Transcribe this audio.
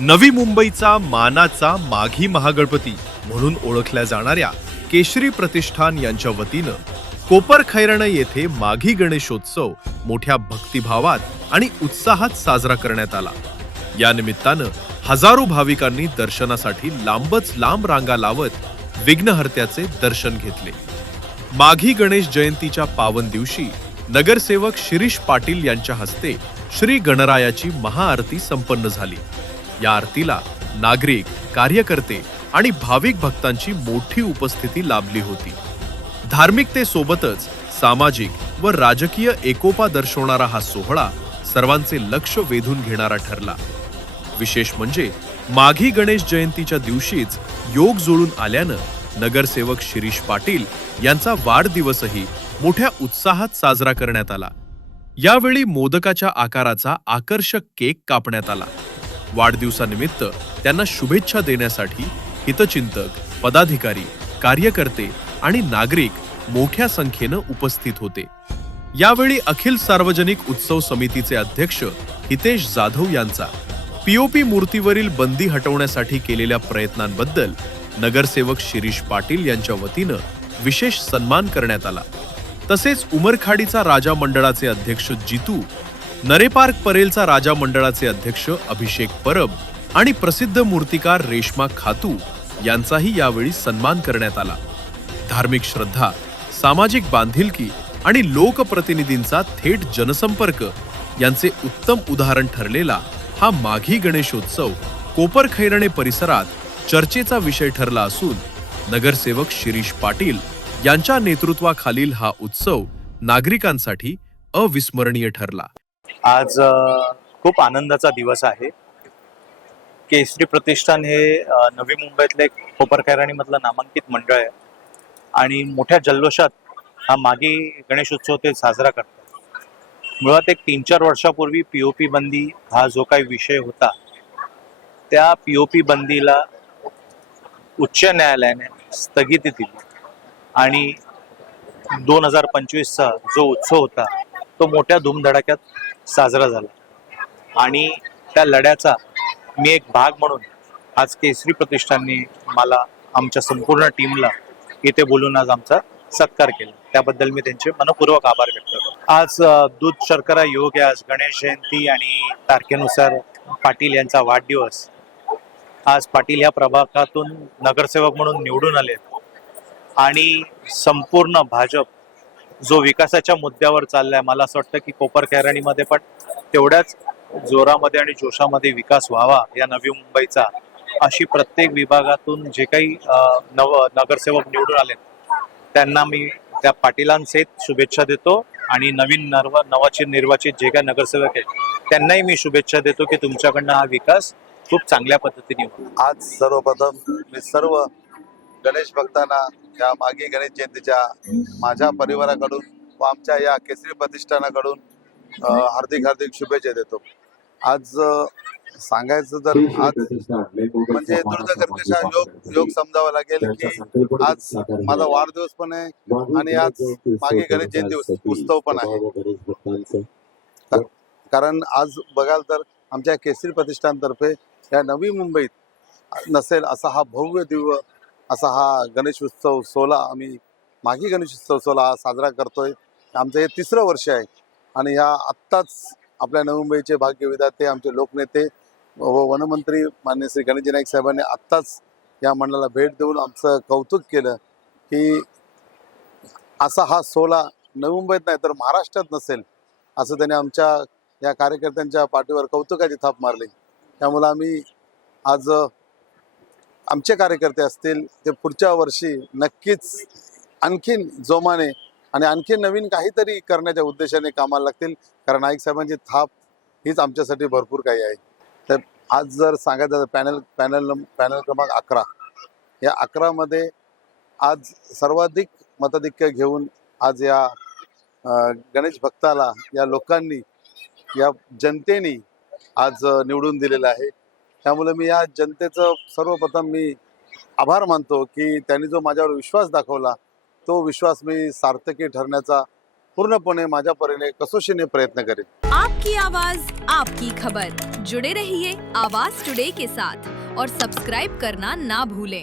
नवी मुंबईचा मानाचा माघी महागणपती म्हणून ओळखल्या जाणाऱ्या केशरी प्रतिष्ठान यांच्या वतीनं कोपरखैरणे येथे माघी गणेशोत्सव मोठ्या भक्तिभावात आणि उत्साहात साजरा करण्यात आला। या निमित्तानं हजारो भाविकांनी दर्शनासाठी लांबच लांब रांगा लावत विघ्नहर्त्याचे दर्शन घेतले। माघी गणेश जयंतीच्या पावन दिवशी नगरसेवक शिरीष पाटील यांच्या हस्ते श्री गणरायाची महाआरती संपन्न झाली। या आरतीला नागरिक, कार्यकर्ते आणि भाविक भक्तांची मोठी उपस्थिती लाभली होती। धार्मिकतेसोबतच सामाजिक व राजकीय एकोपा दर्शवणारा हा सोहळा सर्वांचे लक्ष वेधून घेणारा ठरला। विशेष म्हणजे माघी गणेश जयंतीच्या दिवशीच योग जुळून आल्यानं नगरसेवक शिरीष पाटील यांचा वाढदिवसही मोठ्या उत्साहात साजरा करण्यात आला। यावेळी मोदकाच्या आकाराचा आकर्षक केक कापण्यात आला। वाढदिवसानिमित्त त्यांना शुभेच्छा देण्यासाठी हितचिंतक, पदाधिकारी, कार्यकर्ते आणि नागरिक मोठ्या संख्येनं उपस्थित होते। यावेळी अखिल सार्वजनिक उत्सव समितीचे अध्यक्ष हितेश जाधव यांचा पीओपी मूर्तीवरील बंदी हटवण्यासाठी केलेल्या प्रयत्नांबद्दल नगरसेवक शिरीष पाटील यांच्या वतीनं विशेष सन्मान करण्यात आला। तसेच उमरखाडीचा राजा मंडळाचे अध्यक्ष जितू, नरेपार्क परेलचा राजा मंडळाचे अध्यक्ष अभिषेक परब आणि प्रसिद्ध मूर्तिकार रेश्मा खातू यांचाही यावेळी सन्मान करण्यात आला। धार्मिक श्रद्धा, सामाजिक बांधिलकी आणि लोकप्रतिनिधींचा थेट जनसंपर्क यांचे उत्तम उदाहरण ठरलेला हा माघी गणेशोत्सव कोपरखैरणे परिसरात चर्चेचा विषय ठरला असून नगरसेवक शिरीष पाटील यांच्या नेतृत्वाखालील हा उत्सव नागरिकांसाठी अविस्मरणीय ठरला। आज खूप आनंदाचा दिवस आहे। केसरी प्रतिष्ठान हे नवी मुंबईतले कोपरखैरणे मधलं नामांकित मंडळ आहे आणि मोठ्या जल्लोषात हा माघी गणेशोत्सव ते साजरा करतात। मुळात एक 3-4 वर्षापूर्वी पीओपी बंदी हा जो काही विषय होता, त्या पीओपी बंदीला उच्च न्यायालयाने स्थगिती दिली आणि 2025चा जो उत्सव होता तो मोठ्या धूमधडाक्यात साजरा झाला आणि त्या लढ्याचा मी एक भाग म्हणून आज केसरी प्रतिष्ठानने मला, आमच्या संपूर्ण टीमला इथे बोलून आज आमचा सत्कार केला। त्याबद्दल मी त्यांचे मनपूर्वक आभार व्यक्त करतो। आज दूध शर्करा योग आहे। आज गणेश जयंती आणि तारखेनुसार पाटील यांचा वाढदिवस। आज पाटील या प्रभागातून नगरसेवक म्हणून निवडून आले आणि संपूर्ण भाजप जो विकासाच्या मुद्द्यावर चाललाय, मला असं वाटतं की कोपरखैरणीमध्ये पण तेवढ्याच जोरामध्ये आणि जोशामध्ये विकास व्हावा या नवी मुंबईचा, अशी प्रत्येक विभागातून जे काही नगरसेवक निवडून आले त्यांना मी त्या पाटीलांसहित शुभेच्छा देतो आणि नवीन निर्वाचित जे काही नगरसेवक आहेत त्यांनाही मी शुभेच्छा देतो की तुमच्याकडनं हा विकास खूप चांगल्या पद्धतीने होईल। आज सर्वप्रथम मी सर्व गणेश भक्तांना या माघी गणेश जयंतीच्या माझ्या परिवाराकडून व आमच्या या केसरी प्रतिष्ठानाकडून हार्दिक शुभेच्छा देतो। आज सांगायचं तर आज म्हणजे दुर्दशा योग समजावा लागेल की आज माझा वाढदिवस पण आहे आणि आज माघी गणेश जयंती उत्सव पण आहे। कारण आज बघाल तर आमच्या केसरी प्रतिष्ठानतर्फे या नवी मुंबईत नसेल असा हा भव्य दिव्य असा हा गणेश उत्सव सोहळा, आम्ही माघी गणेश उत्सव सोहळा साजरा करतोय। आमचं हे 3रं वर्ष आहे आणि ह्या आत्ताच आपल्या नवी मुंबईचे भाग्यविधाते आमचे लोकनेते व वनमंत्री माननीय श्री गणेशजी नाईक साहेबांनी आत्ताच या मंडळाला भेट देऊन आमचं कौतुक केलं की असा हा सोहळा नवी मुंबईत नाही तर महाराष्ट्रात नसेल असं त्यांनी आमच्या या कार्यकर्त्यांच्या पाठीवर कौतुकाची थाप मारली। त्यामुळे आम्ही आज आमचे कार्यकर्ते असतील ते पुढच्या वर्षी नक्कीच आणखीन जोमाने आणि आणखीन नवीन काहीतरी करण्याच्या उद्देशाने कामाला लागतील, कारण नाईक साहेबांची थाप हीच आमच्यासाठी भरपूर काही आहे। तर आज जर सांगायचं झालं पॅनल क्रमांक 11, या 11मध्ये आज सर्वाधिक मताधिक्य घेऊन आज या गणेश भक्ताला या लोकांनी, या जनतेने आज निवडून दिलेलं आहे. त्यामुळे मी या जनतेचं सर्वप्रथम मी आभार मानतो की त्यांनी जो माझ्यावर विश्वास दाखवला, तो विश्वास मी सार्थकी ठरण्याचा पूर्णपणे माझ्या परीने कसोशीने प्रयत्न करेन. आपकी आवाज आपकी खबर, जुड़े रहिए आवाज टुडे के साथ और सब्सक्राइब करना ना भूलें.